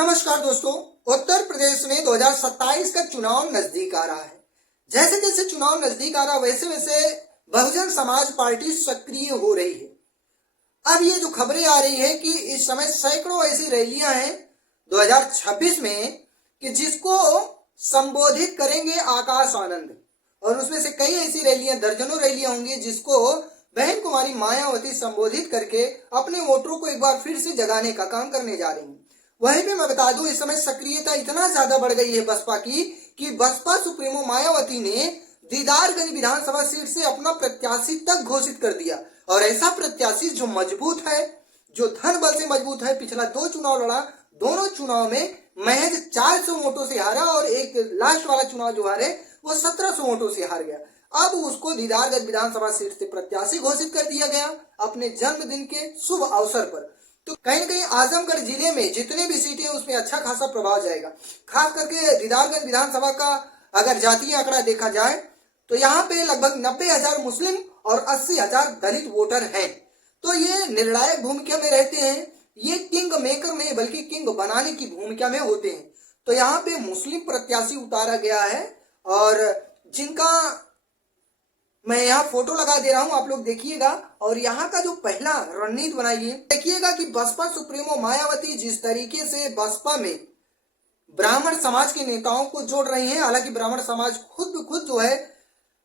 नमस्कार दोस्तों। उत्तर प्रदेश में 2027 का चुनाव नजदीक आ रहा है। जैसे जैसे चुनाव नजदीक आ रहा है वैसे वैसे बहुजन समाज पार्टी सक्रिय हो रही है। अब ये जो खबरें आ रही है कि इस समय सैकड़ों ऐसी रैलियां हैं 2026 में कि जिसको संबोधित करेंगे आकाश आनंद, और उसमें से कई ऐसी रैलियां, दर्जनों रैलियां होंगी जिसको बहन कुमारी मायावती संबोधित करके अपने वोटरों को एक बार फिर से जगाने का काम करने जा रही हैं। वहीं पे मैं बता दूं, इस समय सक्रियता इतना ज्यादा बढ़ गई है बसपा की कि बसपा सुप्रीमो मायावती ने दीदारगंज विधानसभा सीट से अपना प्रत्याशी तक घोषित कर दिया। और ऐसा प्रत्याशी जो मजबूत है, जो धन बल से मजबूत है, पिछला 2 चुनाव लड़ा, दोनों चुनाव में महज 400 वोटों से हारा और एक लास्ट वाला चुनाव जो हारे वो 1700 वोटों से हार गया। अब उसको दीदारगंज विधानसभा सीट से प्रत्याशी घोषित कर दिया गया अपने जन्मदिन के शुभ अवसर पर। तो कहीं न कहीं आजमगढ़ जिले में जितने भी सीटें हैं उसमें अच्छा खासा प्रभाव जाएगा। खास करके दीदारगंज विधानसभा का अगर जातीय आंकड़ा देखा जाए तो यहाँ पे लगभग 90,000 मुस्लिम और 80,000 दलित वोटर हैं। तो ये निर्णायक भूमिका में रहते हैं। ये किंग मेकर नहीं बल्कि किंग बनाने की भूमिका में होते हैं। तो यहाँ पे मुस्लिम प्रत्याशी उतारा गया है और जिनका मैं यहाँ फोटो लगा दे रहा हूँ, आप लोग देखिएगा। और यहाँ का जो पहला रणनीति बनाइए, देखिएगा कि बसपा सुप्रीमो मायावती जिस तरीके से बसपा में ब्राह्मण समाज के नेताओं को जोड़ रही हैं। हालांकि ब्राह्मण समाज खुद जो है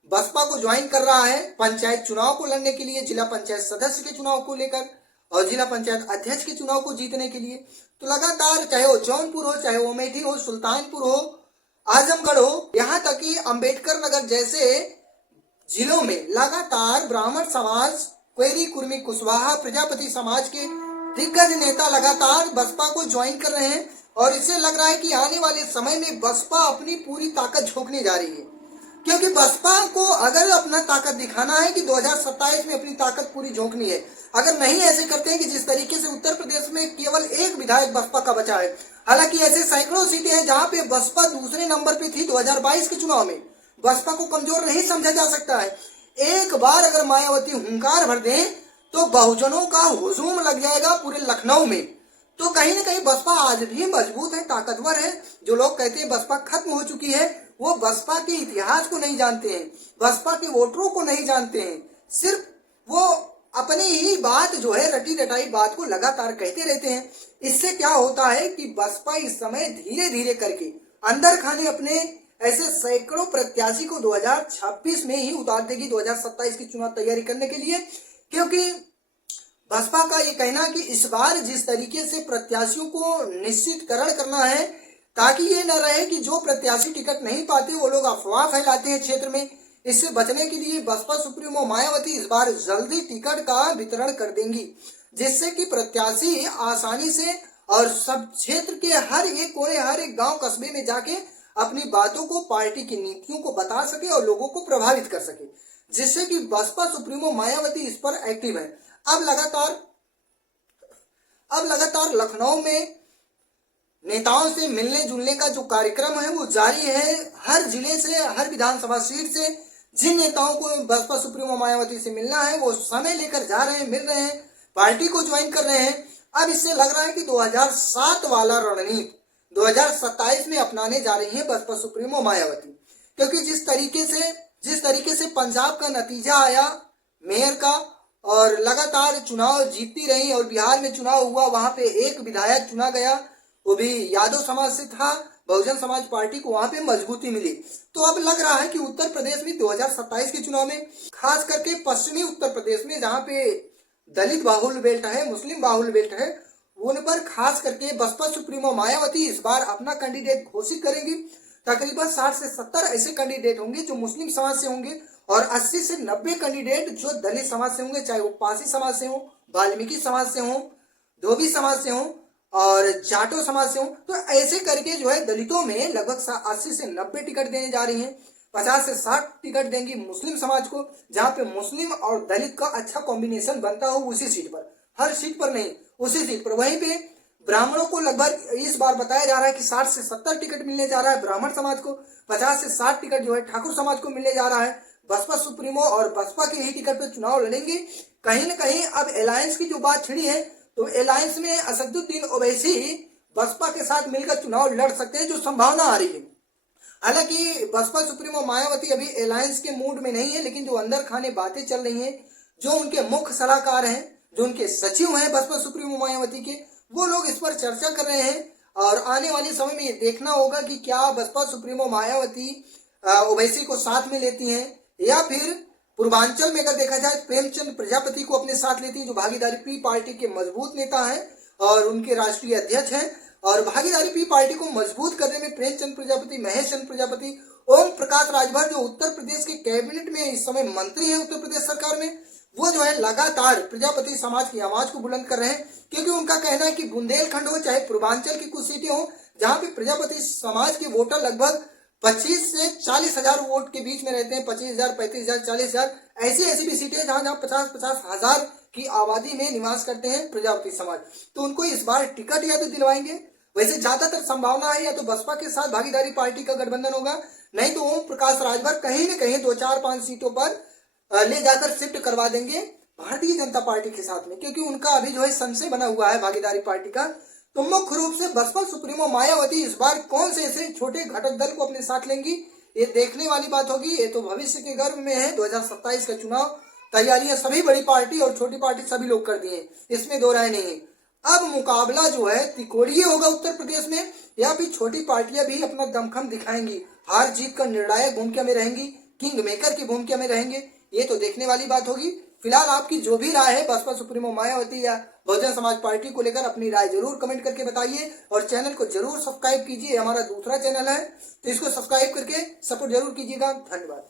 बसपा को ज्वाइन कर रहा है पंचायत चुनाव को लड़ने के लिए, जिला पंचायत सदस्य के चुनाव को लेकर और जिला पंचायत अध्यक्ष के चुनाव को जीतने के लिए। तो लगातार चाहे वो जौनपुर हो, चाहे वो अमेठी हो, सुल्तानपुर हो, आजमगढ़ हो, यहाँ तक कि अम्बेडकर नगर जैसे जिलों में लगातार ब्राह्मण समाज, क्वेरी, कुर्मी, कुशवाहा, प्रजापति समाज के दिग्गज नेता लगातार बसपा को ज्वाइन कर रहे हैं। और इससे लग रहा है कि आने वाले समय में बसपा अपनी पूरी ताकत झोंकने जा रही है। क्योंकि बसपा को अगर अपना ताकत दिखाना है कि 2027 में अपनी ताकत पूरी झोंकनी है, अगर नहीं ऐसे करते हैं कि जिस तरीके से उत्तर प्रदेश में केवल एक विधायक बसपा का बचा है, हालांकि ऐसे सैकड़ों सीटें हैं जहां पे बसपा दूसरे नंबर पे थी 2022 के चुनाव में। बसपा को कमजोर नहीं समझा जा सकता है। एक बार अगर मायावती हुंकार भर दें तो बहुजनों का हुजूम लग जाएगा पूरे लखनऊ में। तो कहीं ना कहीं बसपा आज भी मजबूत है, ताकतवर है। जो लोग कहते हैं बसपा खत्म हो चुकी है, वो बसपा के इतिहास को नहीं जानते हैं, बसपा के वोटरों को नहीं जानते हैं। सिर्फ वो अपनी ही बात जो है, रटी रटाई बात को लगातार कहते रहते हैं। इससे क्या होता है कि बसपा इस समय धीरे धीरे करके अंदर खाने अपने ऐसे सैकड़ों प्रत्याशी को 2026 में ही उतार देगी 2027 की चुनाव तैयारी करने के लिए। क्योंकि बसपा का ये कहना कि इस बार जिस तरीके से प्रत्याशियों को निश्चितकरण करना है, ताकि ये न रहे कि जो प्रत्याशी टिकट नहीं पाते वो लोग अफवाह फैलाते हैं क्षेत्र में, इससे बचने के लिए बसपा सुप्रीमो मायावती इस बार जल्दी टिकट का वितरण कर देंगी, जिससे कि प्रत्याशी आसानी से और सब क्षेत्र के हर एक कोने, हर एक गांव कस्बे में जाके अपनी बातों को, पार्टी की नीतियों को बता सके और लोगों को प्रभावित कर सके, जिससे कि बसपा सुप्रीमो मायावती इस पर एक्टिव है। अब लगातार लखनऊ में नेताओं से मिलने जुलने का जो कार्यक्रम है वो जारी है। हर जिले से, हर विधानसभा सीट से जिन नेताओं को बसपा सुप्रीमो मायावती से मिलना है वो समय लेकर जा रहे हैं, मिल रहे हैं, पार्टी को ज्वाइन कर रहे हैं। अब इससे लग रहा है कि 2007 वाला रणनीति 2027 में अपनाने जा रही है बसपा सुप्रीमो मायावती। क्योंकि जिस तरीके से पंजाब का नतीजा आया मेयर का और लगातार चुनाव जीतती रही, और बिहार में चुनाव हुआ, वहां पे एक विधायक चुना गया, वो भी यादव समाज से था, बहुजन समाज पार्टी को वहां पे मजबूती मिली। तो अब लग रहा है कि उत्तर प्रदेश में 2027 के चुनाव में, खास करके पश्चिमी उत्तर प्रदेश में जहाँ पे दलित बाहुल बेल्ट है, मुस्लिम बाहुल बेल्ट है, उन पर खास करके बसपा सुप्रीमो मायावती इस बार अपना कैंडिडेट घोषित करेंगी। तकरीबन 60 से 70 ऐसे कैंडिडेट होंगे जो मुस्लिम समाज से होंगे और 80 से 90 कैंडिडेट जो दलित समाज से होंगे, चाहे वो पासी समाज से हो, वाल्मीकि समाज से हो, धोबी समाज से हो और जाटो समाज से हो। तो ऐसे करके जो है दलितों में लगभग 80 से 90 टिकट देने जा रही हैं। 50 से 60 टिकट देंगी मुस्लिम समाज को, जहाँ पे मुस्लिम और दलित का अच्छा कॉम्बिनेशन बनता हो उसी सीट पर, हर सीट पर नहीं, उसी सीट पर। वहीं पे ब्राह्मणों को लगभग इस बार बताया जा रहा है कि 60 से 70 टिकट मिलने जा रहा है ब्राह्मण समाज को, 50 से 60 टिकट जो है ठाकुर समाज को मिलने जा रहा है। बसपा सुप्रीमो और बसपा के ही टिकट पे चुनाव लड़ेंगे। कहीं न कहीं अब अलायंस की जो बात छिड़ी है, तो अलायंस में असदुद्दीन ओवैसी बसपा के साथ मिलकर चुनाव लड़ सकते हैं, जो संभावना आ रही है। हालांकि बसपा सुप्रीमो मायावती अभी अलायंस के मूड में नहीं है, लेकिन जो अंदर खाने बातें चल रही हैं, जो उनके मुख्य सलाहकार हैं, जो उनके सचिव हैं बसपा सुप्रीमो मायावती के, वो लोग इस पर चर्चा कर रहे हैं। और आने वाले समय में ये देखना होगा कि क्या बसपा सुप्रीमो मायावती ओवैसी को साथ में लेती हैं, या फिर पूर्वांचल में अगर देखा जाए प्रेमचंद प्रजापति को अपने साथ लेती है, जो भागीदारी पी पार्टी के मजबूत नेता हैं और उनके राष्ट्रीय अध्यक्ष हैं। और भागीदारी पी पार्टी को मजबूत करने में प्रेमचंद प्रजापति, महेश चंद्र प्रजापति, ओम प्रकाश राजभर, जो उत्तर प्रदेश के कैबिनेट में इस समय मंत्री हैं उत्तर प्रदेश सरकार में, वो जो है लगातार प्रजापति समाज की आवाज को बुलंद कर रहे हैं। क्योंकि उनका कहना है कि बुंदेलखंड हो चाहे पूर्वांचल की कुछ सीटें हो, जहां पे प्रजापति समाज के वोटर लगभग 25 से 40 हजार वोट के बीच में रहते हैं, 25,000, 35,000, 40,000, ऐसी भी सीटें जहां 50-50 हजार की आबादी में निवास करते हैं प्रजापति समाज। तो उनको इस बार टिकट या तो दिलवाएंगे। वैसे ज्यादातर संभावना है या तो बसपा के साथ भागीदारी पार्टी का गठबंधन होगा, नहीं तो ओम प्रकाश राजभर कहीं न कहीं 2-4-5 सीटों पर ले जाकर शिफ्ट करवा देंगे भारतीय जनता पार्टी के साथ में, क्योंकि उनका अभी जो है संशय बना हुआ है भागीदारी पार्टी का। तो मुख्य रूप से बसपा सुप्रीमो मायावती इस बार कौन से ऐसे छोटे घटक दल को अपने साथ लेंगी, ये देखने वाली बात होगी। ये तो भविष्य के गर्भ में है। 2027 का चुनाव तैयारियां सभी बड़ी पार्टी और छोटी पार्टी सभी लोग कर दिए, इसमें दो राय नहीं है। अब मुकाबला जो है त्रिकोणीय होगा उत्तर प्रदेश में, या फिर छोटी पार्टियां भी अपना दमखम दिखाएंगी, हार जीत का निर्णायक भूमिका में रहेंगी, किंग मेकर की भूमिका में रहेंगे, ये तो देखने वाली बात होगी। फिलहाल आपकी जो भी राय है बसपा सुप्रीमो मायावती या बहुजन समाज पार्टी को लेकर, अपनी राय जरूर कमेंट करके बताइए और चैनल को जरूर सब्सक्राइब कीजिए। हमारा दूसरा चैनल है तो इसको सब्सक्राइब करके सपोर्ट जरूर कीजिएगा। धन्यवाद।